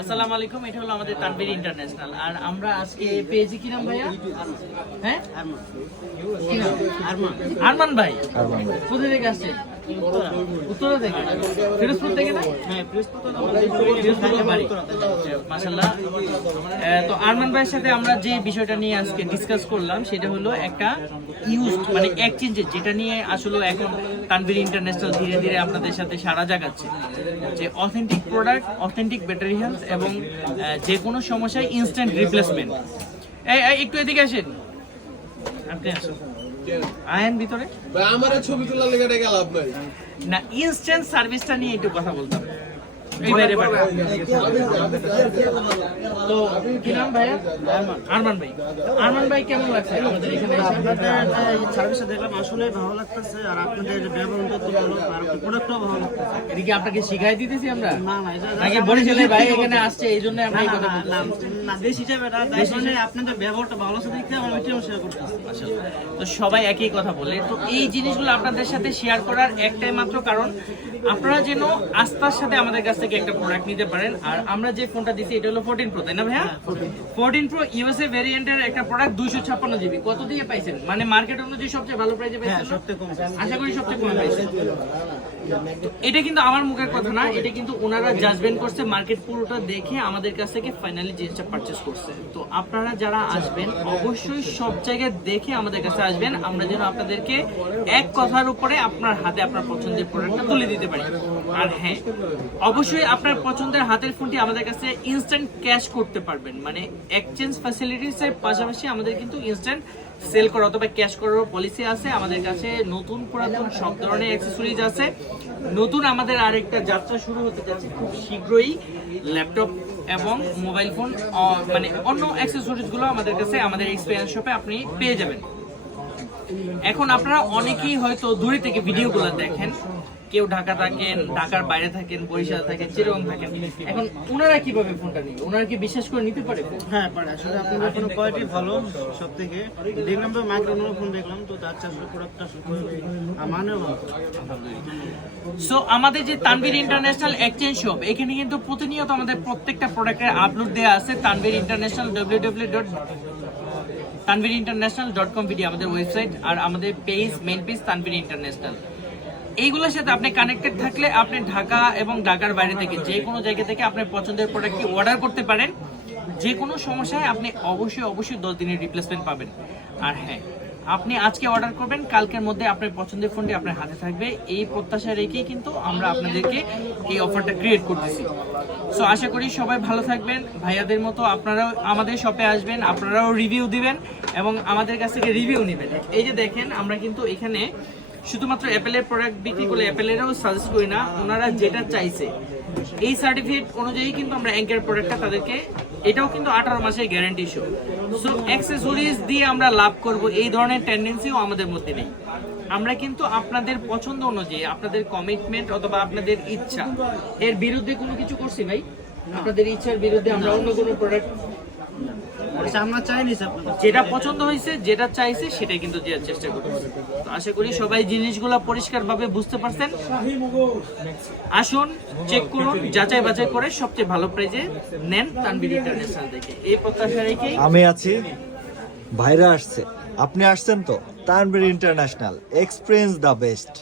আসসালামু আলাইকুম এটা হলো আমাদের তানভীর ইন্টারন্যাশনাল। আর আমরা আজকে পেয়েছি কি নাম ভাইয়া? হ্যাঁ? আরমান। আরমান ভাই। কোথা থেকে আসছেন? উত্তরা থেকে? ফিরোজপুর থেকে না? ফিরোজপুর বাড়ি। তো আরমান ভাইয়ের সাথে আমরা যে বিষয়টা নিয়ে আজকে ডিসকাস করলাম সেটা হলো একটা ইউজ মানে এক্সচেঞ্জের যেটা নিয়ে আসলে এখন তানভীর ইন্টারন্যাশনাল ধীরে ধীরে আপনাদের সাথে সারা জাগাচ্ছে। যে authentic product authentic battery health এবং যে কোনো সমস্যায় ইনস্ট্যান্ট রিপ্লেসমেন্ট একটু এদিকে আসেন। আপনি আসুন। আয়েন ভিতরে? ভাই আমার ছবি তোলার লেগে লাভ নাই। না ইনস্ট্যান্ট সার্ভিসটা নিয়ে একটু কথা বলতাম তো কি নাম ভাইয়া? আরমান ভাই। আরমান ভাই কেমন লাগছে? আমাদের এখানে এসে? দেখলাম আসলে ভালো লাগতেছে আর আপনাদের ব্যবহার তো ভালো আর প্রোডাক্টও ভালো লাগতেছে এটা আপনাকে শিখাই দিতেছি আমরা? না না এটা বরিশালের ভাই এখানে আসছে এই জন্য আমরা এই কথা না, না, না দেশ হিসাবে না তাই জন্য আপনাদের ব্যবহারটা ভালো আছে দেখতে আমরা ওইটাও শেয়ার করতেছি। তো সবাই একই কথা বলে। তো এই জিনিসগুলো আপনাদের সাথে শেয়ার করার একটাই মাত্র কারণ আপনারা যেন আস্থার সাথে আমাদের কাছ থেকে একটা প্রোডাক্ট নিতে পারেন। আর আমরা যে ফোনটা দিচ্ছি এটা হলো ফোরটিন প্রো তাই না ভাইয়া? ফোরটিন প্রো ইউএসএ ভ্যারিয়েন্টের একটা প্রোডাক্ট দুইশো ছাপ্পান্ন জিবি কত দিয়ে পাইছেন? মানে মার্কেট অনুযায়ী সবচেয়ে ভালো প্রাইসে হ্যাঁ পাইছেন কম আশা করি সবচেয়ে কমে পাইছেন এটা কিন্তু আমার মুখের কথা না এটা কিন্তু ওনারা জাজমেন্ট করছে মার্কেট পুরোটা দেখে আমাদের কাছ থেকে ফাইনালি জিনিসটা পারচেস করছে। তো আপনারা যারা আসবেন অবশ্যই সব জায়গায় দেখে আমাদের কাছে আসবেন। আমরা যেন আপনাদেরকে এক কথার উপরে আপনার হাতে আপনার পছন্দের প্রোডাক্টটা তুলে দিতে পারি। আর হ্যাঁ অবশ্যই আপনার পছন্দের হাতের ফোনটি আমাদের কাছে ইনস্ট্যান্ট ক্যাশ করতে পারবেন। মানে এক্সচেঞ্জ ফ্যাসিলিটিস এর পাশাপাশি আমাদের কিন্তু ইনস্ট্যান্ট সেল করা অথবা ক্যাশ করার পলিসি আছে। আমাদের কাছে নতুন পুরাতন সব ধরনের অ্যাক্সেসরিজ আছে। নতুন আমাদের আরেকটা যাত্রা শুরু হতে যাচ্ছে খুব শীঘ্রই ল্যাপটপ এবং মোবাইল ফোন মানে অন্য অ্যাক্সেসরিজগুলো আমাদের কাছে, আমাদের এক্সপিরিয়েন্স শপে আপনি পেয়ে যাবেন। এখন আপনারা অনেকেই হয়তো দূরে থেকে ভিডিওগুলো দেখেন। কেউ ঢাকা থাকেন ঢাকার বাইরে থাকেন বরিশাল থাকেন চিরগং থাকেন। এখন ওনারা কীভাবে ফোনটা নিবে? ওনারা কি বিশ্বাস করে নিতে পারে হ্যাঁ পারে। আসলে আপনাদের কোনো কোয়ালিটি ভালো সব থেকে দেখলাম তো মাইক্রো ফোন দেখলাম তো তার চাষের প্রোডাক্টটা মানেও ভালো। সো আমাদের যে তানভীর ইন্টারন্যাশনাল এক্সচেঞ্জ শপ এখানে কিন্তু প্রতিনিয়ত আমাদের প্রত্যেকটা প্রোডাক্টের আপলোড দেওয়া আছে। Tanvir international W W dot Tanvir international dot com video আমাদের ওয়েবসাইট আর আমাদের page main page Tanvir international এইগুলোর সাথে আপনি কানেক্টেড থাকলে আপনি ঢাকা এবং ঢাকার বাইরে থেকে যে কোনো জায়গা থেকে আপনার পছন্দের প্রোডাক্টটি অর্ডার করতে পারেন, যে কোনো সমস্যায় আপনি অবশ্যই অবশ্যই দশ দিনের রিপ্লেসমেন্ট পাবেন। আর হ্যাঁ আপনি আজকে অর্ডার করবেন, কালকের মধ্যে আপনার পছন্দের ফোনটি আপনার হাতে থাকবে। এই প্রত্যাশা রেখেই কিন্তু আমরা আপনাদেরকে এই অফারটা ক্রিয়েট করতেছি। সো আশা করি সবাই ভালো থাকবেন। ভাইয়াদের মতো আপনারাও আমাদের শপে আসবেন, আপনারাও রিভিউ দিবেন এবং আমাদের কাছ থেকে রিভিউ নেবেন। এই যে দেখেন, আমরা কিন্তু এখানে শুধুমাত্র অ্যাপেলের প্রোডাক্ট বিক্রি করলে অ্যাপেলেরও সাজেস্ট করি না ওনারা যেটা চাইছে। এই সার্টিফিকেট অনুযায়ী কিন্তু আমরা অ্যাঙ্কের প্রোডাক্টটা তাদেরকে এটাও কিন্তু আঠারো মাসের গ্যারান্টি শো সো অ্যাক্সেসরিজ দিয়ে আমরা লাভ করব এই ধরনের টেন্ডেন্সিও আমাদের মধ্যে নেই। আমরা কিন্তু আপনাদের পছন্দ অনুযায়ী আপনাদের কমিটমেন্ট অথবা আপনাদের ইচ্ছা এর বিরুদ্ধে কোনো কিছু করছি ভাই? আপনাদের ইচ্ছার বিরুদ্ধে আমরা অন্য কোনো প্রোডাক্ট আচ্ছা আমরা চাইনি যেটা পছন্দ হয়েছে যেটা চাইছে সেটাই কিন্তু দেওয়ার চেষ্টা করতেছি তো আশা করি সবাই জিনিসগুলো পরিষ্কারভাবে বুঝতে পারছেন। আসুন চেক করুন যাচাই বাছাই করে সবচেয়ে ভালো প্রাইজে নেন তানবির ইন্টারন্যাশনাল থেকে। এই প্রত্যাশা রেখেই আমি আছি। ভাইরা আসছে। আপনি আসছেন তো? Tanvir international experience the best